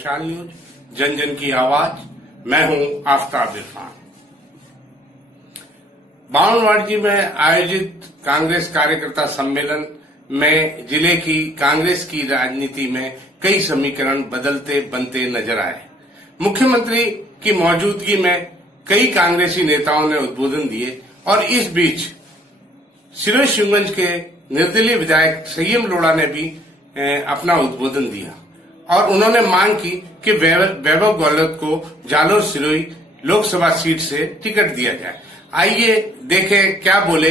मशाल न्यूज, जन जन की आवाज। मैं हूं आफ्ताब इरफान। बावनवाड़ी में आयोजित कांग्रेस कार्यकर्ता सम्मेलन में जिले की कांग्रेस की राजनीति में कई समीकरण बदलते बनते नजर आए। मुख्यमंत्री की मौजूदगी में कई कांग्रेसी नेताओं ने उद्बोधन दिए और इस बीच सिरोही शिवगंज के निर्दलीय विधायक संयम लोढ़ा ने भी अपना उद्बोधन दिया और उन्होंने मांग की कि वैभव गहलोत को जालोर सिरोही लोकसभा सीट से टिकट दिया जाए। आइए देखें क्या बोले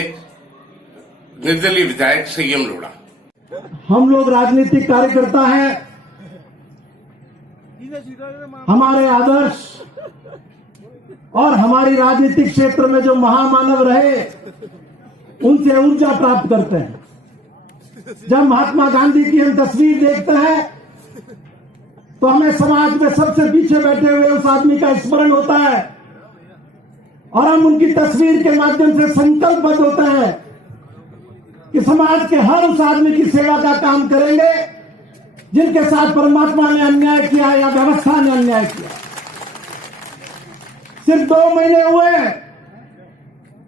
निर्दलीय विधायक संयम लोढ़ा। हम लोग राजनीतिक कार्यकर्ता हैं, हमारे आदर्श और हमारी राजनीतिक क्षेत्र में जो महामानव रहे उनसे ऊर्जा प्राप्त करते हैं। जब महात्मा गांधी की हम तस्वीर देखते हैं तो हमें समाज में सबसे पीछे बैठे हुए उस आदमी का स्मरण होता है और हम उनकी तस्वीर के माध्यम से संकल्पबद्ध होते हैं कि समाज के हर उस आदमी की सेवा का काम करेंगे जिनके साथ परमात्मा ने अन्याय किया या व्यवस्था ने अन्याय किया। सिर्फ 2 महीने हुए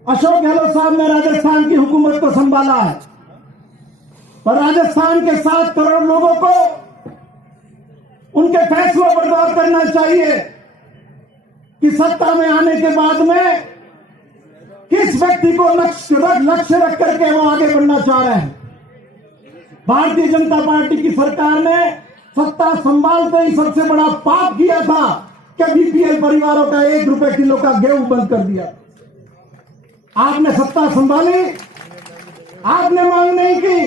अशोक गहलोत साहब ने राजस्थान की हुकूमत को संभाला है, पर राजस्थान के 7 करोड़ लोगों को उनके फैसलों पर गौर करना चाहिए कि सत्ता में आने के बाद में किस व्यक्ति को लक्ष्य रख करके वो आगे बढ़ना चाह रहे हैं। भारतीय जनता पार्टी की सरकार ने सत्ता संभालते ही सबसे बड़ा पाप किया था कि बीपीएल परिवारों का 1 रुपए किलो का गेहूं बंद कर दिया। आपने सत्ता संभाली, आपने मांग नहीं की,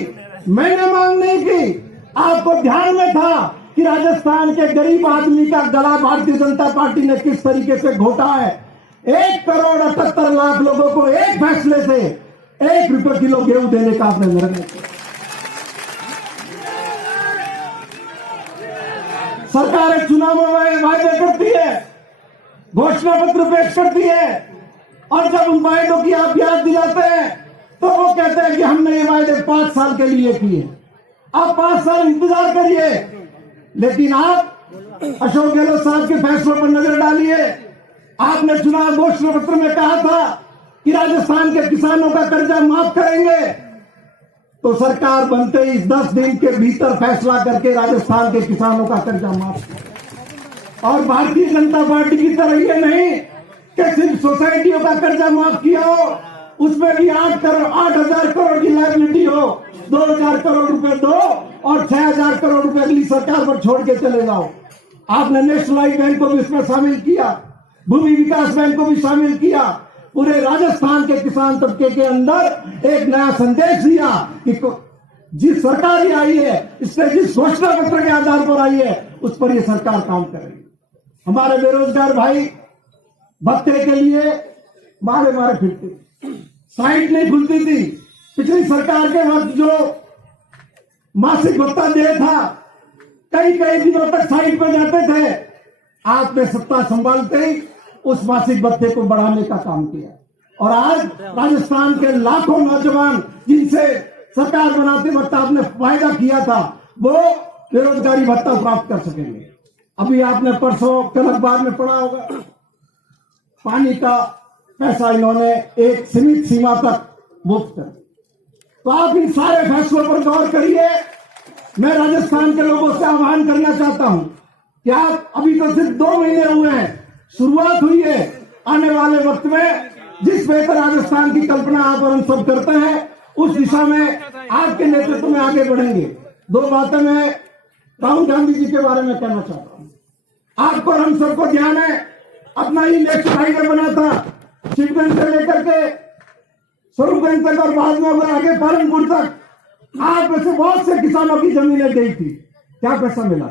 मैंने मांग नहीं की। आपको ध्यान में था कि राजस्थान के गरीब आदमी का गला भारतीय जनता पार्टी ने किस तरीके से घोटा है। 1 करोड़ 78 लाख लोगों को एक फैसले से 1 रुपए किलो गेहूं देने का आपने निर्णय किया। सरकार एक चुनाव में वायदे करती है, घोषणा पत्र पेश करती है और जब उन वायदों की आप याद दिलाते हैं तो वो कहते हैं कि हमने ये वायदे 5 साल के लिए किए, आप 5 साल इंतजार करिए। लेकिन आप अशोक गहलोत साहब के फैसलों पर नजर डालिए। आपने चुनाव घोषणा पत्र में कहा था कि राजस्थान के किसानों का कर्जा माफ करेंगे, तो सरकार बनते ही 10 दिन के भीतर फैसला करके राजस्थान के किसानों का कर्जा माफ किया। और भारतीय जनता पार्टी की तरह ये नहीं कि सिर्फ सोसाइटियों का कर्जा माफ किया हो, उसमें भी 8,000 करोड़ की लायबिलिटी हो, 2,000 करोड़ रुपए दो और 6,000 करोड़ रुपए अगली सरकार पर छोड़ के चले जाओ। आपने नेशनलाइज बैंक को भी इसमें शामिल किया, भूमि विकास बैंक को भी शामिल किया। पूरे राजस्थान के किसान तबके के अंदर एक नया संदेश दिया कि जिस सरकार ही आई है, इसने जिस घोषणा पत्र के आधार पर आई है, उस पर यह सरकार काम करेगी। हमारे बेरोजगार भाई भत्ते के लिए मारे फिरते, साइट नहीं खुलती थी। पिछली सरकार के वक्त जो मासिक भत्ता दिया था, कई दिनों तक साइट पर जाते थे। आपने सत्ता संभालते ही उस मासिक भत्ते को बढ़ाने का काम किया और आज राजस्थान के लाखों नौजवान जिनसे सरकार बनाते वक्त आपने वायदा किया था, वो बेरोजगारी भत्ता प्राप्त कर सकेंगे। अभी आपने परसों कल अखबार में पढ़ा होगा, पानी का पैसा इन्होंने एक सीमित सीमा तक मुफ्त कर। तो आप इन सारे फैसलों पर गौर करिए। मैं राजस्थान के लोगों से आह्वान करना चाहता हूं कि आप अभी तो सिर्फ 2 महीने हुए हैं, शुरुआत हुई है। आने वाले वक्त में जिस बेहतर राजस्थान की कल्पना आप और हम सब करते हैं, उस दिशा में आपके नेतृत्व में आगे बढ़ेंगे। 2 बातें मैं राहुल गांधी जी के बारे में कहना चाहता हूं। आपको और हम सबको ध्यान है, अपना ही नेशनल हाईवे बना था शिवगंज से लेकर के स्वरूपगंज तक और बाद में आगे पालनपुर तक। आप में से बहुत से किसानों की जमीनें गई थी, क्या पैसा मिला?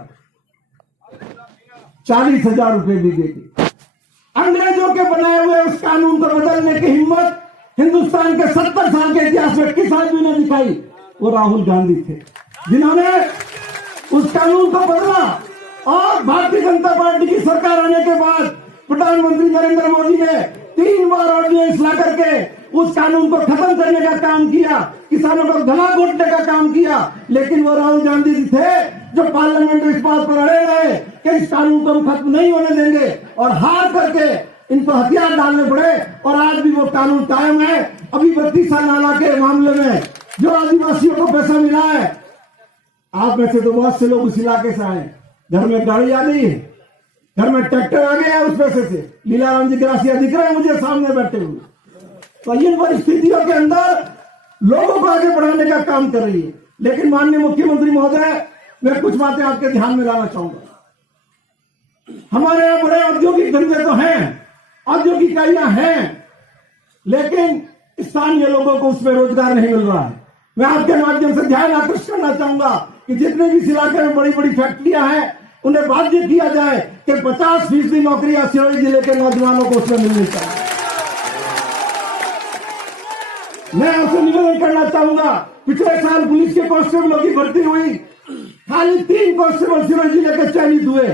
40,000 रुपए भी दी थी। अंग्रेजों के बनाए हुए उस कानून को बदलने की हिम्मत हिंदुस्तान के 70 साल के इतिहास में किस आदमी ने दिखाई? वो राहुल गांधी थे, जिन्होंने उस कानून को बदला। और भारतीय जनता पार्टी की सरकार आने के बाद प्रधानमंत्री नरेंद्र मोदी ने 3 बार ऑर्डिनेंस ला करके उस कानून को खत्म करने का काम किया, किसानों को गला घोटने का काम किया। लेकिन वो राहुल गांधी जी थे जो पार्लियामेंट में इस बात पर अड़े रहे कि इस कानून को हम खत्म नहीं होने देंगे, और हार करके इनको हथियार डालने पड़े और आज भी वो कानून कायम है। अभी 32 नाला के मामले में जो आदिवासियों को पैसा मिला है, आप में से तो बहुत से लोग उस इलाके से आए, घर में गाड़ी आ गई है, घर में ट्रैक्टर आ गया है उस पैसे से। लीलाराम जी ग्रासिया दिख रहे हैं मुझे सामने बैठे हुए। तो इन परिस्थितियों के अंदर लोगों को आगे बढ़ाने का काम कर रही है। लेकिन माननीय मुख्यमंत्री महोदय, मैं कुछ बातें आपके ध्यान में लाना चाहूंगा। हमारे यहाँ बड़े औद्योगिक धंधे तो हैं, औद्योगिक इकाइयां हैं, लेकिन स्थानीय लोगों को उसमें रोजगार नहीं मिल रहा है। मैं आपके माध्यम से ध्यान आकृष्ट करना चाहूंगा कि जितने भी इस इलाके में बड़ी बड़ी फैक्ट्रियां हैं, उन्हें बाध्य किया जाए कि 50% नौकरियां सिरोही जिले के नौजवानों को उसमें मिलनी चाहिए। मैं आपसे निवेदन करना चाहूंगा, पिछले साल पुलिस के कांस्टेबलों की भर्ती हुई, खाली 3 कांस्टेबल सिरोही जिले के चयनित हुए,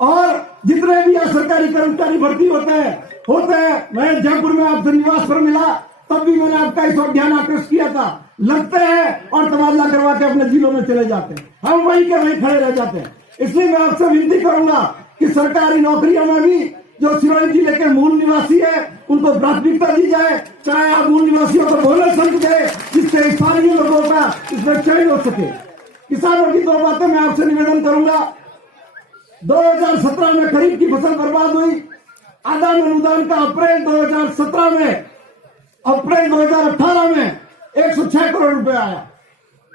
और जितने भी यहाँ सरकारी कर्मचारी भर्ती होते हैं। मैं जयपुर में आपसे निवास पर मिला, तब भी मैंने आपका इस वक्त ध्यान आकृष्ट किया था। लगते हैं और तबादला करवा के अपने जिलों में चले जाते हैं, हम वहीं के वहीं खड़े रह जाते हैं। इसलिए मैं आपसे विनती करूंगा कि सरकारी नौकरियों में भी जो सिरोही जिले के मूल निवासी है उनको प्राथमिकता दी जाए, चाहे आप मूल निवासियों को बोनस अंक दे, जिससे स्थानीय लोगों का इसमें चयन हो सके। किसानों की 2 बातें मैं आपसे निवेदन करूंगा। 2017 में खरीफ की फसल बर्बाद हुई, आदान अनुदान का अप्रैल 2017 में, अप्रैल 2018 में 106 करोड़ रुपए आया।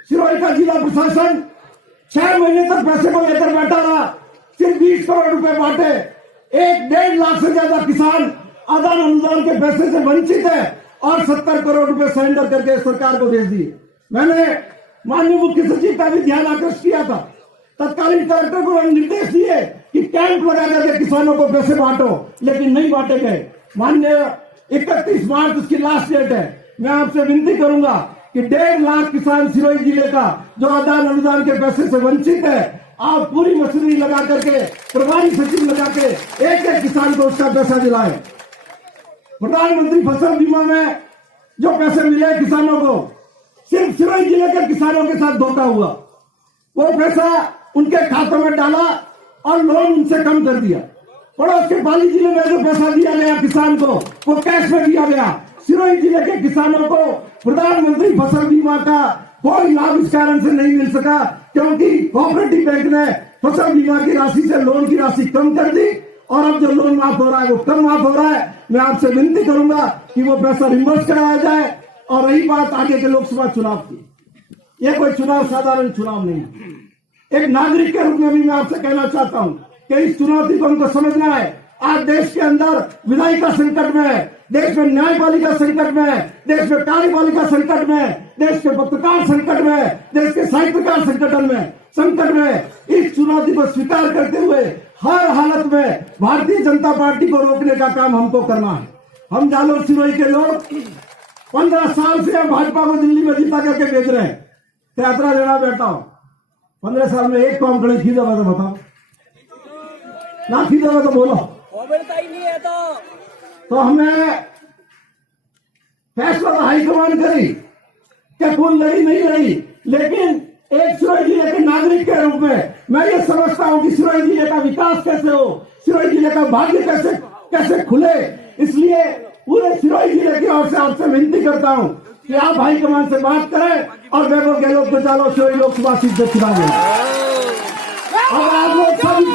सिरोही का जिला प्रशासन 6 महीने तक पैसे को लेकर बैठा रहा, सिर्फ 20 करोड़ रुपए बांटे। 1.5 लाख से ज्यादा किसान आदान अनुदान के पैसे से वंचित है, और 70 करोड़ रुपए सरेंडर करके सरकार को भेज दिए। मैंने माननीय मुख्य सचिव का भी ध्यान आकृष्ट किया था, तत्कालीन कलेक्टर को निर्देश दिए कि कैंप लगा करके किसानों को पैसे बांटो, लेकिन नहीं बांटे गए। माननीय 31 मार्च उसकी लास्ट डेट है। मैं आपसे विनती करूंगा कि 1.5 लाख किसान सिरोही जिले का जो आदान अनुदान के पैसे से वंचित है, आप पूरी मशीनरी लगा करके, प्रभारी सचिव लगा के एक किसान को उसका पैसा दिलाएं। प्रधानमंत्री फसल बीमा में जो पैसे मिले किसानों को, सिर्फ सिरोही जिले के किसानों के साथ धोखा हुआ। वो पैसा उनके खातों में डाला और लोन उनसे कम कर दिया। पड़ोस के पाली जिले में जो पैसा दिया गया किसान को, वो कैश में दिया गया। सिरोही जिले के किसानों को प्रधानमंत्री फसल बीमा का कोई लाभ इस कारण से नहीं मिल सका, क्योंकि कोऑपरेटिव बैंक ने फसल बीमा की राशि से लोन की राशि कम कर दी, और अब जो लोन माफ हो रहा है वो कम माफ हो रहा है। मैं आपसे विनती करूंगा कि वो पैसा रिम्बर्स कराया जाए। और रही बात आगे के लोकसभा चुनाव की, ये कोई चुनाव साधारण चुनाव नहीं है। एक नागरिक के रूप में भी मैं आपसे कहना चाहता हूं कि इस चुनौती को हमको समझना है। आज देश के अंदर विधायिका संकट में है, देश में न्यायपालिका संकट में है, देश में कार्यपालिका संकट में है, देश के पत्रकार संकट में है, देश के साहित्यकार संकट में। इस चुनौती को स्वीकार करते हुए हर हालत में भारतीय जनता पार्टी को रोकने का काम हमको करना है। हम जालोर सिरोही के लोग 15 साल से भाजपा को दिल्ली में जीता करके भेज रहे हैं, यात्रा देना बैठा हूं। 15 साल में एक काम करे खींचा तो बताओ ना, खींचा तो बोलो। ही नहीं है तो हमने फैसला हाईकमान करी कि कौन लड़ी नहीं लड़ी, लेकिन एक सिरोही जिले के नागरिक के रूप में मैं ये समझता हूं कि सिरोही जिले का विकास कैसे हो, सिरोही जिले का भाग्य कैसे खुले। इसलिए पूरे सिरोही जिले की ओर से आपसे विनती करता हूं कि आप हाईकमान से बात करें और वैभव गहलोत को चालो सिरोही लोकसभा सीट से चुना दें। और आप लोग सभी